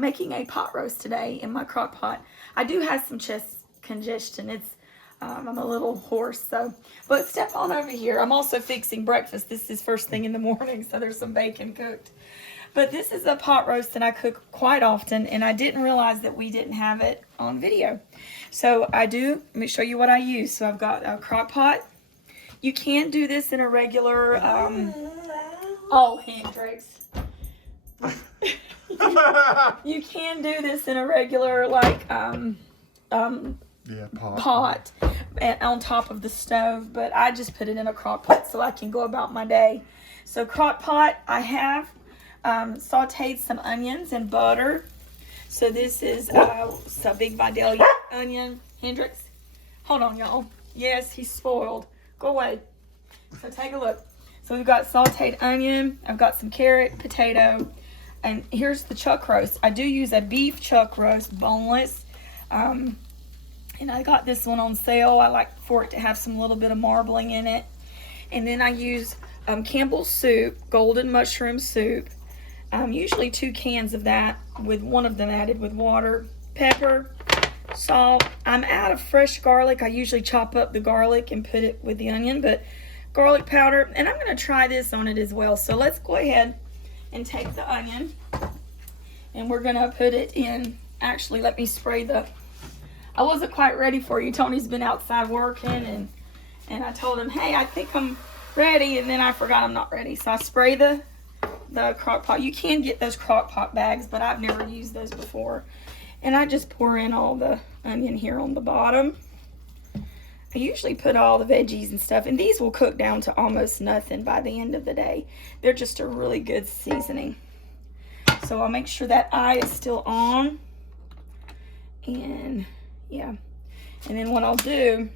I'm making a pot roast today in my crock pot. I do have some chest congestion. I'm a little hoarse, so. But step on over here. I'm also fixing breakfast. This is first thing in the morning, so there's some bacon cooked. But this is a pot roast that I cook quite often, and I didn't realize that we didn't have it on video. So let me show you what I use. So I've got a crock pot. You can do this in a regular, Hendrix. You can do this in a regular, pot on top of the stove, but I just put it in a crock pot so I can go about my day. So crock pot, I have sauteed some onions and butter. So this is a big Vidalia onion. Hendrix, hold on, y'all. Yes, he's spoiled. Go away. So take a look. So we've got sauteed onion. I've got some carrot, potato, and here's the chuck roast. I do use a beef chuck roast, boneless. And I got this one on sale. I like for it to have some little bit of marbling in it. And then I use Campbell's soup, golden mushroom soup. Usually 2 cans of that, with one of them added with water, pepper, salt. I'm out of fresh garlic. I usually chop up the garlic and put it with the onion, but garlic powder. And I'm going to try this on it as well. So let's go ahead and take the onion, and we're going to put it in. Actually, let me spray I wasn't quite ready for you. Tony's been outside working, and I told him, hey, I think I'm ready, and then I forgot I'm not ready. So I spray the crock pot. You can get those crock pot bags, but I've never used those before. And I just pour in all the onion here on the bottom. I usually put all the veggies and stuff, and these will cook down to almost nothing by the end of the day. They're just a really good seasoning. So I'll make sure that eye is still on. And yeah. And then what I'll do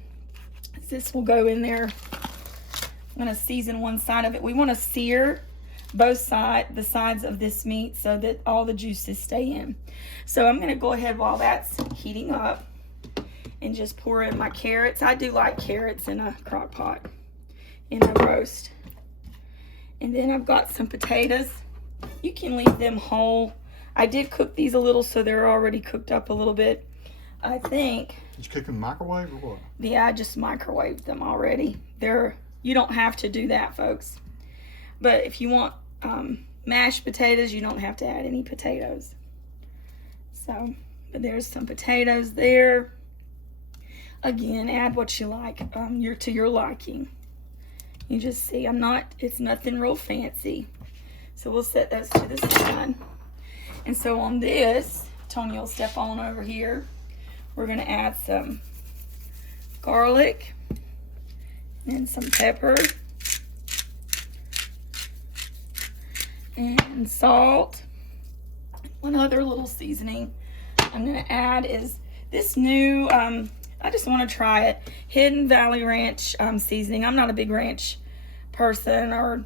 is this will go in there. I'm going to season one side of it. We want to sear the sides of this meat so that all the juices stay in. So I'm going to go ahead while that's heating up and just pour in my carrots. I do like carrots in a crock pot, in a roast. And then I've got some potatoes. You can leave them whole. I did cook these a little, so they're already cooked up a little bit, I think. Did you cook them in the microwave or what? Yeah, I just microwaved them already. You don't have to do that, folks. But if you want mashed potatoes, you don't have to add any potatoes. So, but there's some potatoes there. Again, add what you like, to your liking. You just see, it's nothing real fancy. So we'll set those to the side. And so on this, Tony will step on over here. We're gonna add some garlic and some pepper and salt. One other little seasoning I'm gonna add is this new, I just want to try it, Hidden Valley Ranch seasoning. I'm not a big ranch person, or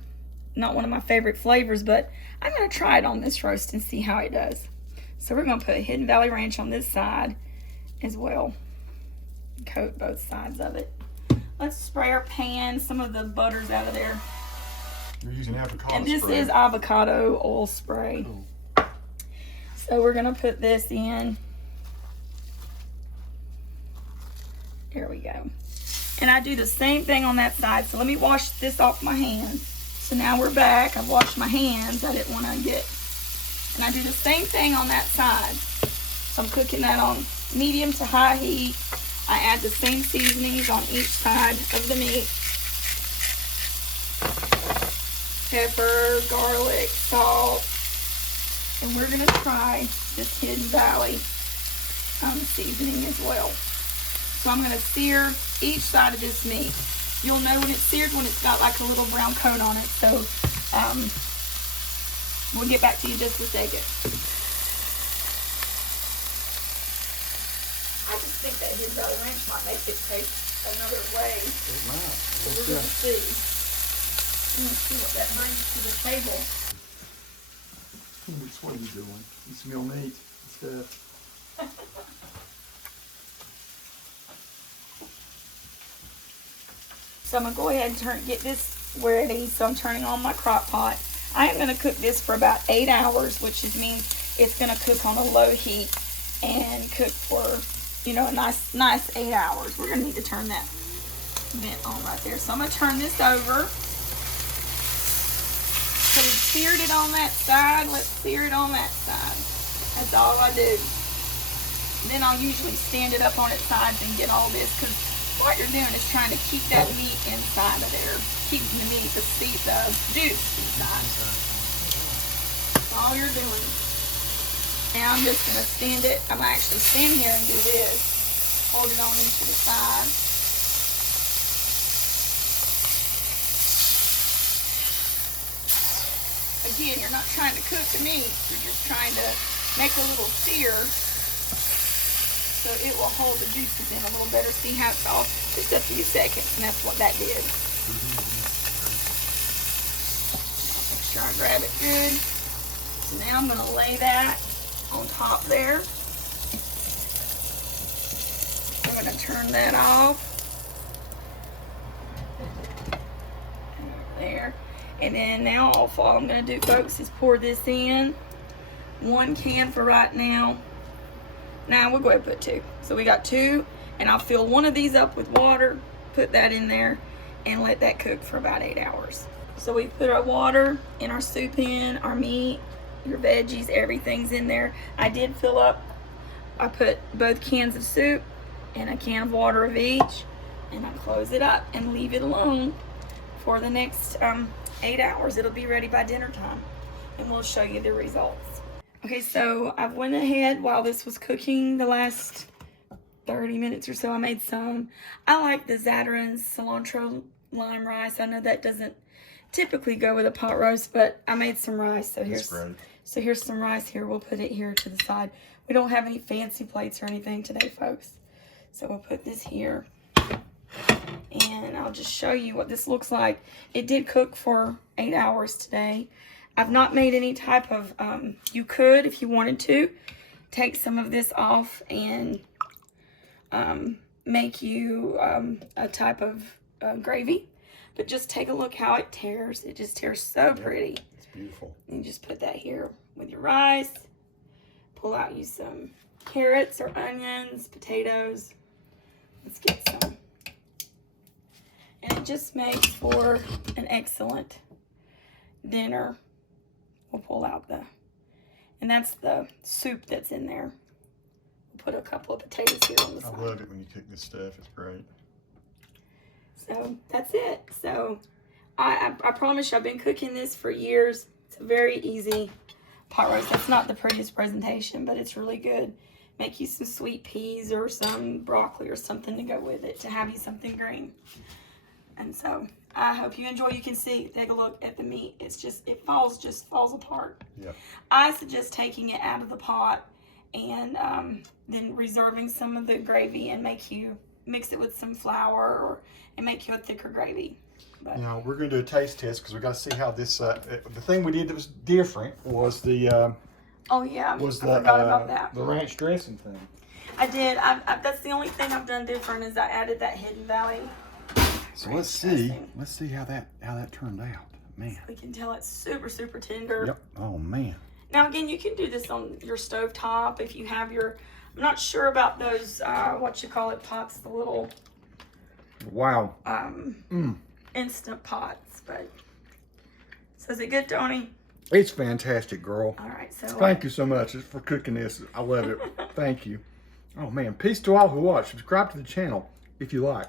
not one of my favorite flavors, but I'm going to try it on this roast and see how it does. So we're going to put Hidden Valley Ranch on this side as well. Coat both sides of it. Let's spray our pan. Some of the butter's out of there. You're using avocado and this spray. Is avocado oil spray. Cool. So we're going to put this in. There we go. And I do the same thing on that side. So let me wash this off my hands. So now we're back. I've washed my hands. I didn't want to and I do the same thing on that side. So I'm cooking that on medium to high heat. I add the same seasonings on each side of the meat. Pepper, garlic, salt. And we're going to try this Hidden Valley seasoning as well. So I'm going to sear each side of this meat. You'll know when it's seared when it's got like a little brown coat on it. So we'll get back to you just a second. I just think that Hidden Valley Ranch might make it taste another way. It might. So we're going to see. We're going to see what that brings to the table. What are you doing? You smell meat and stuff. So I'm going to go ahead and get this ready. So I'm turning on my crock pot. I am going to cook this for about 8 hours, which means it's gonna cook on a low heat and cook for, you know, a nice 8 hours. We're gonna need to turn that vent on right there. So I'm gonna turn this over. So we seared it on that side. Let's sear it on that side. That's all I do. Then I'll usually stand it up on its sides and get all this, because what you're doing is trying to keep that meat inside of there. Keeping the meat, the juice inside. That's all you're doing. Now I'm just gonna stand it. I'm gonna actually stand here and do this. Hold it on into the side. Again, you're not trying to cook the meat. You're just trying to make a little sear so it will hold the juices in a little better. See how it's all just a few seconds, and that's what that did. Make sure I grab it good. So now I'm going to lay that on top there. I'm going to turn that off. There. And then now all I'm going to do, folks, is pour this in. 1 can for right now. Now we'll go ahead and put 2. So we got 2, and I'll fill one of these up with water, put that in there, and let that cook for about 8 hours. So we put our water in our soup in, our meat, your veggies, everything's in there. I did fill up, I put both cans of soup and a can of water of each, and I close it up and leave it alone for the next 8 hours. It'll be ready by dinner time, and we'll show you the results. Okay, so I went ahead while this was cooking the last 30 minutes or so. I made some. I like the Zatarain's cilantro lime rice. I know that doesn't typically go with a pot roast, but I made some rice. So here's some rice here. We'll put it here to the side. We don't have any fancy plates or anything today, folks. So we'll put this here. And I'll just show you what this looks like. It did cook for 8 hours today. I've not made any type of, you could, if you wanted to, take some of this off and make you a type of gravy. But just take a look how it tears. It just tears so pretty. It's beautiful. And you just put that here with your rice. Pull out you some carrots or onions, potatoes. Let's get some. And it just makes for an excellent dinner. We'll pull out and that's the soup that's in there. We'll put a couple of potatoes here on the side. I love it when you cook this stuff. It's great. So that's it. So I promise you, I've been cooking this for years. It's a very easy pot roast. That's not the prettiest presentation, but it's really good. Make you some sweet peas or some broccoli or something to go with it, to have you something green. And so I hope you enjoy. You can see, take a look at the meat. It's just, it falls apart. Yeah. I suggest taking it out of the pot and then reserving some of the gravy and mix it with some flour and make you a thicker gravy. But Now we're going to do a taste test because we got to see how this. The thing we did that was different was the. Oh yeah, I forgot about that. The ranch dressing thing. I did. That's the only thing I've done different is I added that Hidden Valley. So let's see how that turned out, man. We can tell it's super tender. Yep. Oh man. Now again, you can do this on your stove top if you have your. I'm not sure about those what you call it pots, the little. Wow. Instant pots, but. So is it good, Tony? It's fantastic, girl. All right, so Thank you so much for cooking this. I love it. Thank you. Oh man, peace to all who watch. Subscribe to the channel if you like.